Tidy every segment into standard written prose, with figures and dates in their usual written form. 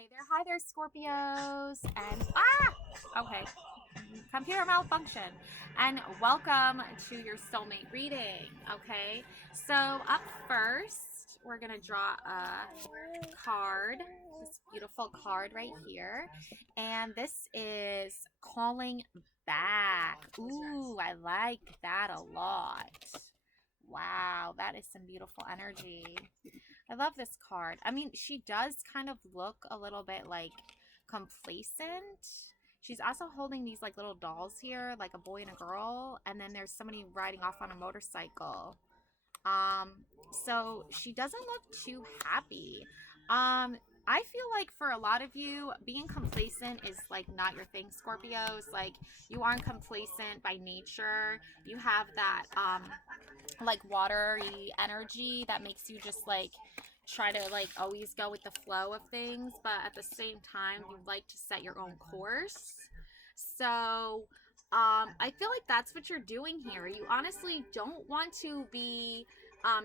Hey there, hi there, Scorpios, and okay, computer malfunction, and welcome to your soulmate reading. Okay, so up first, we're gonna draw a card, this beautiful card right here, and this is calling back. Ooh, I like that a lot. Wow, that is some beautiful energy. I love this card. I mean, she does kind of look a little bit like complacent. She's also holding these like little dolls here, like a boy and a girl, and then there's somebody riding off on a motorcycle. Um, so she doesn't look too happy. I feel like for a lot of you, being complacent is like not your thing, Scorpios. Like you aren't complacent by nature. You have that like watery energy that makes you just like try to like always go with the flow of things, but at the same time you like to set your own course. So I feel like that's what you're doing here. You honestly don't want to be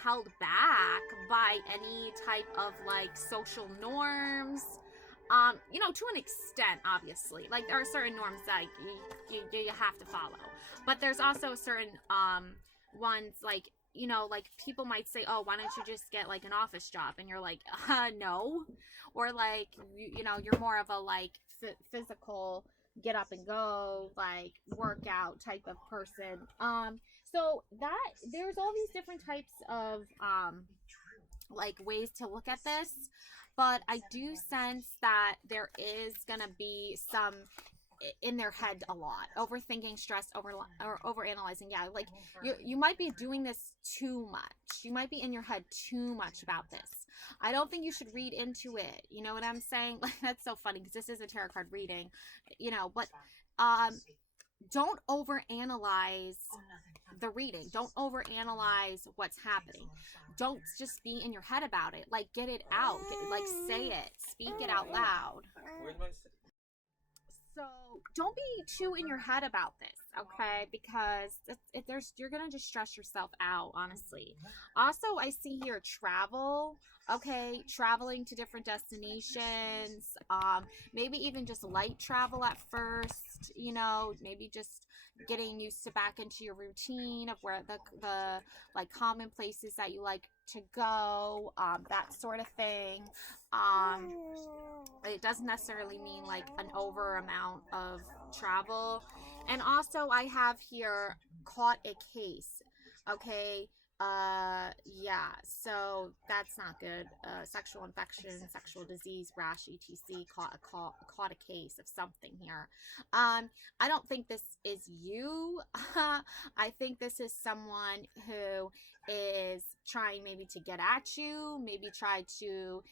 held back by any type of like social norms. You know, to an extent, obviously. Like there are certain norms that you have to follow, but there's also certain ones like, you know, like people might say, oh, why don't you just get like an office job, and you're like, no. Or like you know, you're more of a like physical get up and go, like workout type of person. So that there's all these different types of like ways to look at this, but I do sense that there is gonna be some in their head a lot, overthinking, stress, over analyzing. Yeah, like you might be doing this too much. You might be in your head too much about this. I don't think you should read into it. You know what I'm saying? Like that's so funny because this is a tarot card reading, you know. But don't overanalyze the reading. Don't overanalyze what's happening. Don't just be in your head about it. Like get it out. Like say it. Speak it out loud. So don't be too in your head about this, okay? Because you're gonna just stress yourself out, honestly. Also, I see here travel. Okay, traveling to different destinations. Maybe even just light travel at first. You know, maybe just getting used to back into your routine of where the like common places that you like to go. That sort of thing. Um, it doesn't necessarily mean like an over amount of travel. And also I have here caught a case. Okay. Yeah, so that's not good. Sexual infection, sexual disease, rash, etc. Caught a case of something here. I don't think this is you. I think this is someone who is trying maybe to get at you, maybe try to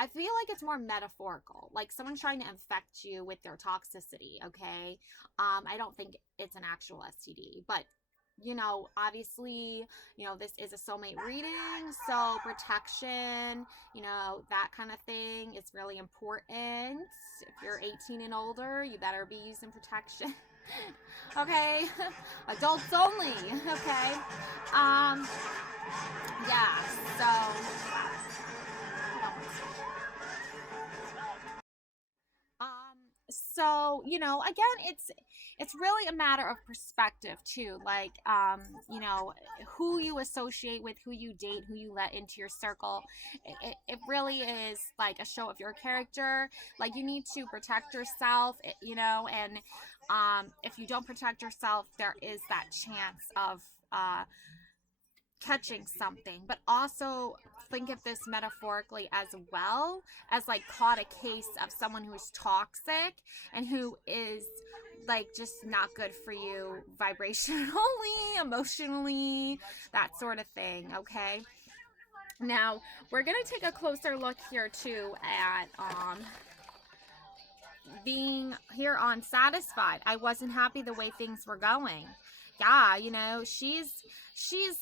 I feel like it's more metaphorical, like someone's trying to infect you with their toxicity. Okay, I don't think it's an actual STD, but you know, obviously, you know, this is a soulmate reading, so protection, you know, that kind of thing is really important. If you're 18 and older, you better be using protection. Okay, adults only. Okay, yeah, so you know, again, it's really a matter of perspective too. Like you know, who you associate with, who you date, who you let into your circle. It really is like a show of your character. Like you need to protect yourself, you know, and if you don't protect yourself, there is that chance of catching something. But also think of this metaphorically as well, as like caught a case of someone who is toxic and who is like just not good for you vibrationally, emotionally, that sort of thing. Okay, now we're gonna take a closer look here too at being here on satisfied. I wasn't happy the way things were going. Yeah, you know, she's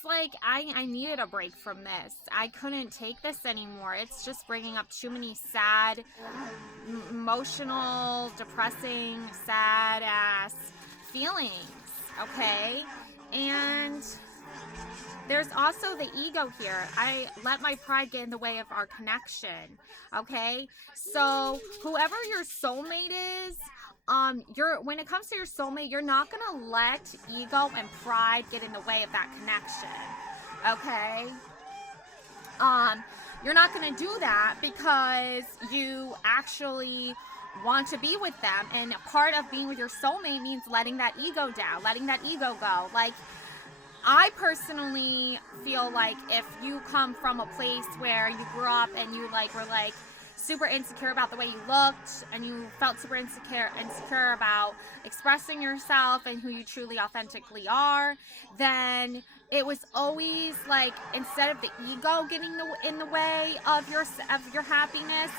like, I needed a break from this. I couldn't take this anymore. It's just bringing up too many sad, emotional, depressing, sad ass feelings. Okay, and There's also the ego here. I let my pride get in the way of our connection. Okay? So, whoever your soulmate is, you're when it comes to your soulmate, you're not gonna let ego and pride get in the way of that connection. Okay? Um, you're not gonna do that because you actually want to be with them, and part of being with your soulmate means letting that ego down, letting that ego go. Like, I personally feel like if you come from a place where you grew up and you like were like super insecure about the way you looked, and you felt super insecure about expressing yourself and who you truly authentically are, then it was always like, instead of the ego getting in the way of your happiness,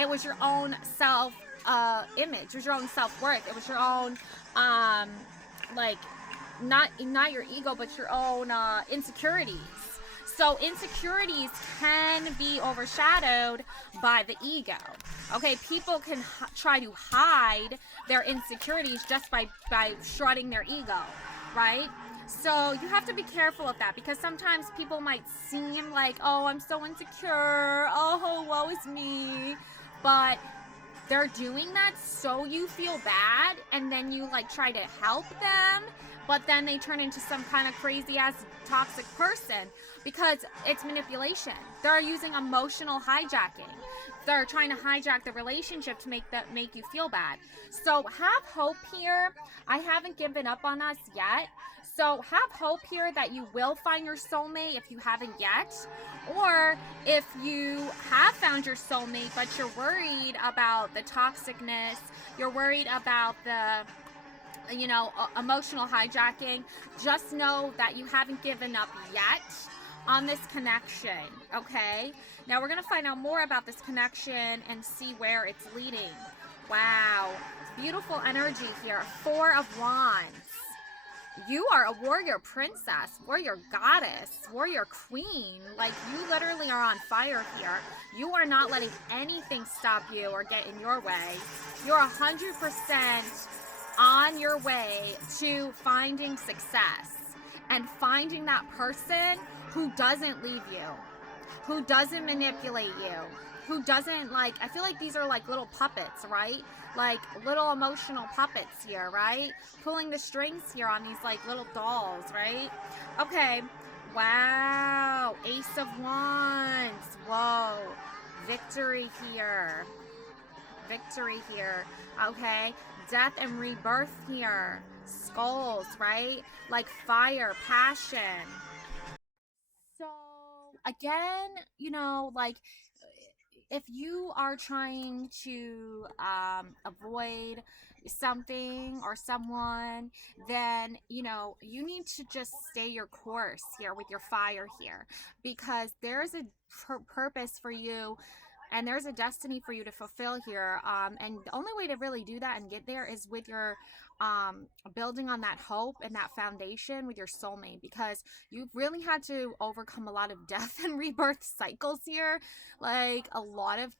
it was your own self image, it was your own self-worth, it was your own like, not your ego, but your own insecurities. So insecurities can be overshadowed by the ego. Okay, people can try to hide their insecurities just by strutting their ego, right? So you have to be careful of that, because sometimes people might seem like, oh, I'm so insecure, oh, woe is me, but they're doing that so you feel bad, and then you like try to help them, but then they turn into some kind of crazy ass toxic person, because it's manipulation. They're using emotional hijacking. They're trying to hijack the relationship to make you feel bad. So have hope here. I haven't given up on us yet. So have hope here that you will find your soulmate if you haven't yet. Or if you have found your soulmate, but you're worried about the toxicness, you're worried about the emotional hijacking, just know that you haven't given up yet on this connection. Okay, now we're gonna find out more about this connection and see where it's leading. Wow, beautiful energy here. Four of Wands. You are a warrior princess, warrior goddess, warrior queen. Like, you literally are on fire here. You are not letting anything stop you or get in your way. You're 100% on your way to finding success and finding that person who doesn't leave you, who doesn't manipulate you, who doesn't, like, I feel like these are like little puppets, right? Like little emotional puppets here, right? Pulling the strings here on these like little dolls, right? Okay. Wow. Ace of Wands. Whoa. Victory here. Victory here. Okay. Death and rebirth here. Skulls, right? Like fire, passion. So again, like, if you are trying to avoid something or someone, then you need to just stay your course here with your fire here, because there's a purpose for you, and there's a destiny for you to fulfill here, and the only way to really do that and get there is with your building on that hope and that foundation with your soulmate, because you've really had to overcome a lot of death and rebirth cycles here, like a lot of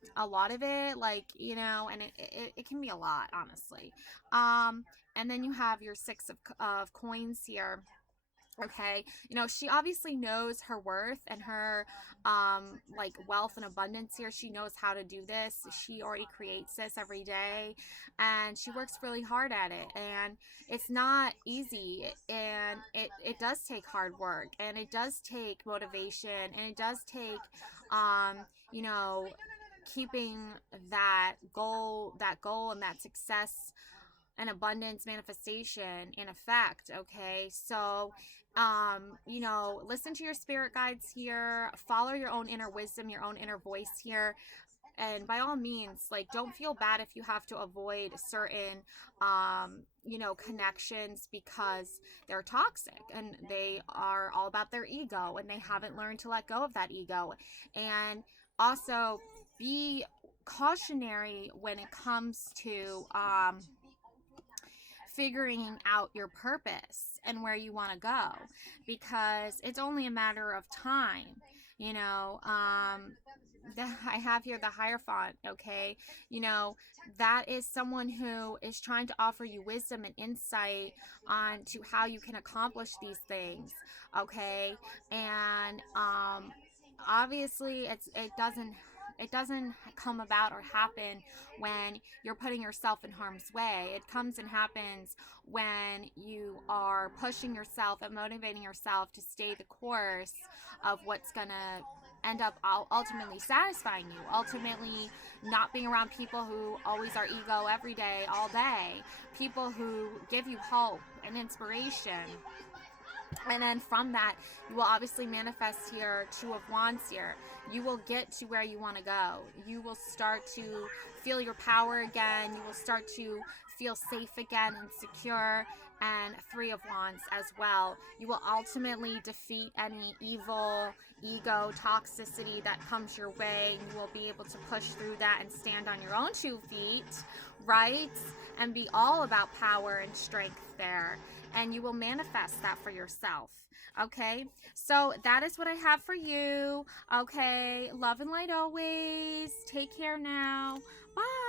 it, like, and it can be a lot, honestly. And then you have your six of coins here. Okay, she obviously knows her worth and her like wealth and abundance here. She knows how to do this. She already creates this every day, and she works really hard at it, and it's not easy, and it does take hard work, and it does take motivation, and it does take um you know keeping that goal and that success and abundance manifestation in effect. Okay, so listen to your spirit guides here, follow your own inner wisdom, your own inner voice here, and by all means, like, don't feel bad if you have to avoid certain connections because they're toxic and they are all about their ego, and they haven't learned to let go of that ego. And also be cautionary when it comes to figuring out your purpose and where you want to go, because it's only a matter of time. I have here the Hierophant, okay? You know, that is someone who is trying to offer you wisdom and insight on to how you can accomplish these things, okay? And obviously it doesn't come about or happen when you're putting yourself in harm's way. It comes and happens when you are pushing yourself and motivating yourself to stay the course of what's going to end up ultimately satisfying you, ultimately not being around people who always are ego every day, all day, people who give you hope and inspiration. And then from that, you will obviously manifest here Two of Wands here. You will get to where you want to go. You will start to feel your power again. You will start to feel safe again and secure. And Three of Wands as well. You will ultimately defeat any evil, ego, toxicity that comes your way. You will be able to push through that and stand on your own 2 feet, right? And be all about power and strength there. And you will manifest that for yourself. Okay, so that is what I have for you. Okay, love and light always. Take care now. Bye.